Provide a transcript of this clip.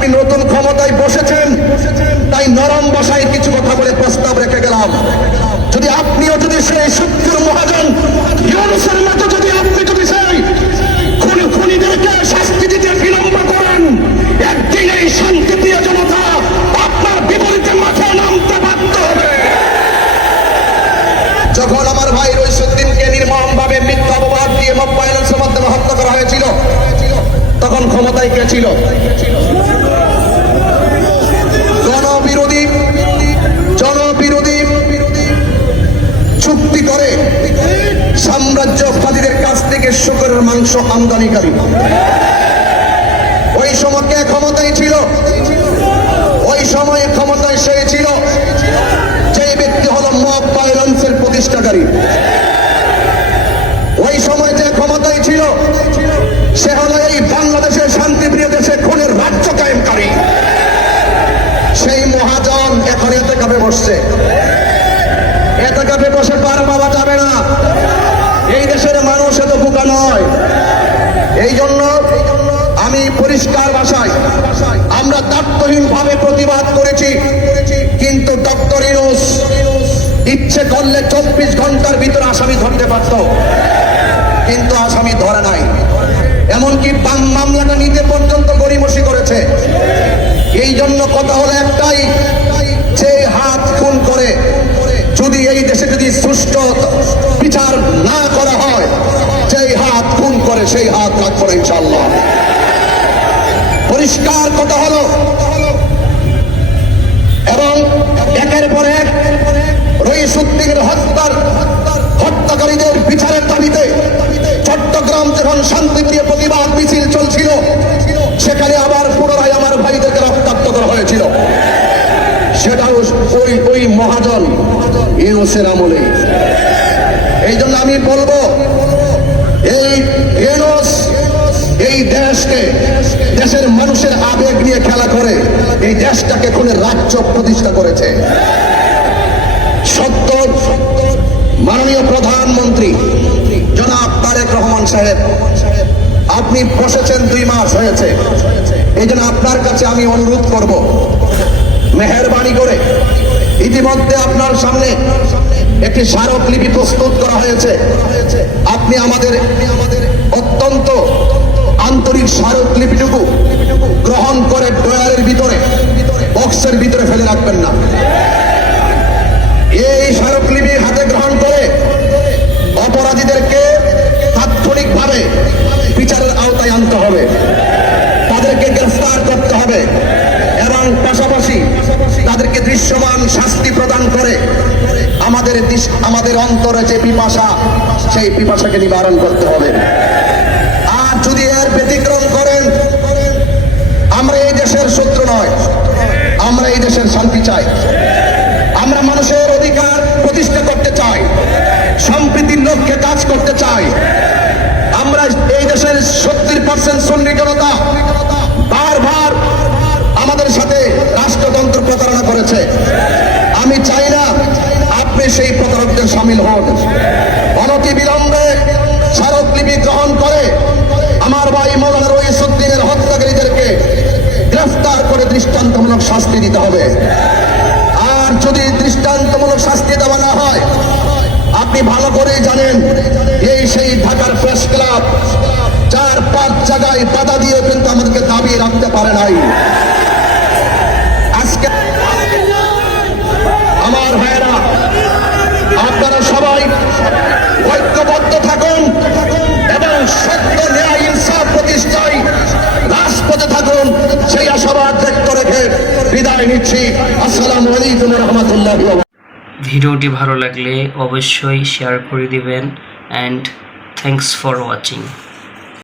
আপনি নতুন ক্ষমতায় বসেছেন, তাই নরম ভাষায় কিছু কথা বলে প্রস্তাব রেখে গেলাম। যদি আপনিও যদি সেই শক্তির মহাজন ইউনূসের মতো যদি আপনি যদি সেই খুনিদেরকে শাস্তি দিতে বিলম্ব করেন, একদিন এই শান্তিপ্রিয় জনতা আপনার বিপরীতে মাঠে নামতে বাধ্য হবে। যখন আমার ভাই রইসুদ্দিনকে নির্মমভাবে মিথ্যা অপবাদ দিয়ে মব ভায়োলেন্সের মাধ্যমে হত্যা করা হয়েছিল, তখন ক্ষমতায় কে ছিল? জনবিরোধী চুক্তি করে সাম্রাজ্যবাদীদের কাছ থেকে শূকরের মাংস আমদানিকারী। ওই সময় কে ক্ষমতায় ছিল? ওই সময়ে ক্ষমতায় সে ছিল যে ব্যক্তি হলো মব ভায়োলেন্সের প্রতিষ্ঠাকারী। ওই সময় যে ক্ষমতায় ছিল সে হলো এই বাংলাদেশের শান্তিপ্রিয় দেশে খুনের রাজ্য কায়েমকারী। সেই মহাজন এখন এতে কাপে বসছে। এতে কাপে বসে পার পাওয়া যাবে না। এই দেশের মানুষ এত বোকা নয়। এই জন্য আমি পরিষ্কার ভাষায় আমরা দায়িত্বহীন ভাবে প্রতিবাদ করেছি, কিন্তু ডক্টর ইউনূস ইচ্ছে করলে 24 ঘন্টার ভিতরে আসামি ধরতে পারত, কিন্তু আসামি ধরে নাই। এমনকি মামলাটা নিতে পর্যন্ত গড়িমসি করেছে। এই জন্য কথা হলো একটাই, যে হাত খুন করে যদি এই দেশে যদি সুষ্ঠু বিচার না করা হয়, যেই হাত খুন করে সেই হাত রাখবো না ইনশাআল্লাহ। পরিষ্কার কথা হলো। এবং একের পর এক রইসুদ্দিনের হত্যাকারীদের বিচারের দাবিতে চট্টগ্রাম যখন শান্তিপ্রিয় প্রতিবাদ মিছিল চলছিল, সেখানে আবার পুনরায় আমার ভাইদেরকে রক্তাক্ত করা হয়েছিল। সেটাও ওই মহাজন ইউনূসের আমলে। এই জন্য আমি বলবো, এই ইউনূস এই দেশকে, দেশের মানুষের আবেগ নিয়ে খেলা করে এই দেশটাকে খুনের রাজ্য প্রতিষ্ঠা করেছে। সত্য মাননীয় প্রধানমন্ত্রী জনাব তারেক রহমান সাহেব, আপনি বসেছেন 2 মাস হয়েছে। এই জন্য আপনার কাছে আমি অনুরোধ করব, মেহেরবানি করে ইতিমধ্যে আপনার সামনে একটি স্মারকলিপি প্রস্তুত করা হয়েছে। আপনি আমাদের অত্যন্ত আন্তরিক স্মারকলিপিটুকু গ্রহণ করে ড্রয়ারের ভিতরে, বক্সের ভিতরে ফেলে রাখবেন না। এই স্মারকলিপি হাতে গ্রহণ করে অপরাধীদেরকে তাৎক্ষণিকভাবে বিচারের আওতায় আনতে হবে, তাদেরকে গ্রেফতার করতে হবে এবং পাশাপাশি তাদেরকে দৃশ্যমান শাস্তি প্রদান করে আমাদের অন্তরে যে পিপাসা, সেই পিপাসাকে নিবারণ করতে হবে। আর যদি এর ব্যতিক্রম করেন, আমরা এই দেশের শত্রু নয়, আমরা এই দেশের শান্তি চাই। আমরা মানুষের অধিকার প্রতিষ্ঠা করতে চাই, সম্প্রীতির লক্ষ্যে কাজ করতে চাই। আমরা এই দেশের 70% সুন্নি জনতা বারবার আমাদের সাথে রাষ্ট্রতন্ত্র প্রতারণা করেছে। আমি চাই না আপনি সেই প্রতারকদের সামিল হন। অনতি বিলম্বে স্মারকলিপি গ্রহণ করে আমার ভাই মাওলানা রইসুদ্দিনের হত্যাকারীদেরকে গ্রেফতার করে দৃষ্টান্তমূলক শাস্তি দিতে হবে। আর যদি দৃষ্টান্তমূলক শাস্তি দেওয়া না হয়, আপনি ভালো করেই জানেন, এই সেই ঢাকার প্রেস ক্লাব 4-5 জায়গায় বাধা দিয়ে কিন্তু আমাদেরকে দাবি রাখতে পারে নাই। আজকে আমার ভাইয়েরা, আপনারা সবাই ঐক্যবদ্ধ থাকুন এবং সত্য ন্যায় ইনসাফ প্রতিষ্ঠায় রাজপথে থাকুন, সেই আশাবাদ ব্যক্ত রেখে বিদায় নিচ্ছি। আসসালামু আলাইকুম ওয়া রাহমাতুল্লাহি। ভিডিওটি ভালো লাগলে অবশ্যই শেয়ার করে দিবেন, অ্যান্ড থ্যাঙ্কস ফর ওয়াচিং।